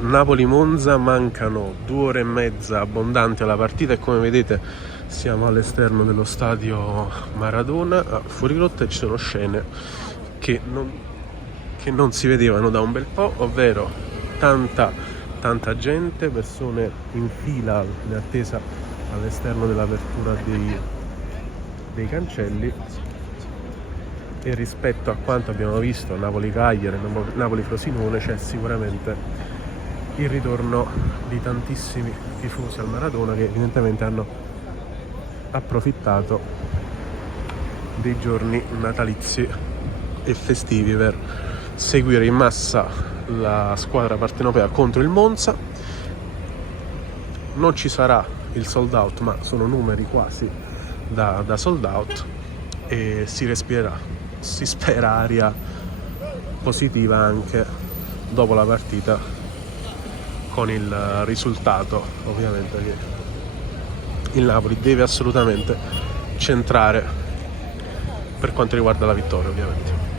Napoli-Monza, mancano 2 ore e mezza abbondanti alla partita e come vedete siamo all'esterno dello stadio Maradona. Fuori rotta ci sono scene che non si vedevano da un bel po', ovvero tanta gente, persone in fila in attesa all'esterno dell'apertura dei cancelli, e rispetto a quanto abbiamo visto a Napoli-Cagliari, Napoli-Frosinone, c'è sicuramente il ritorno di tantissimi tifosi al Maradona che evidentemente hanno approfittato dei giorni natalizi e festivi per seguire in massa la squadra partenopea contro il Monza. Non ci sarà il sold out, ma sono numeri quasi da sold out, e si spera aria positiva anche dopo la partita, con il risultato ovviamente che il Napoli deve assolutamente centrare per quanto riguarda la vittoria ovviamente.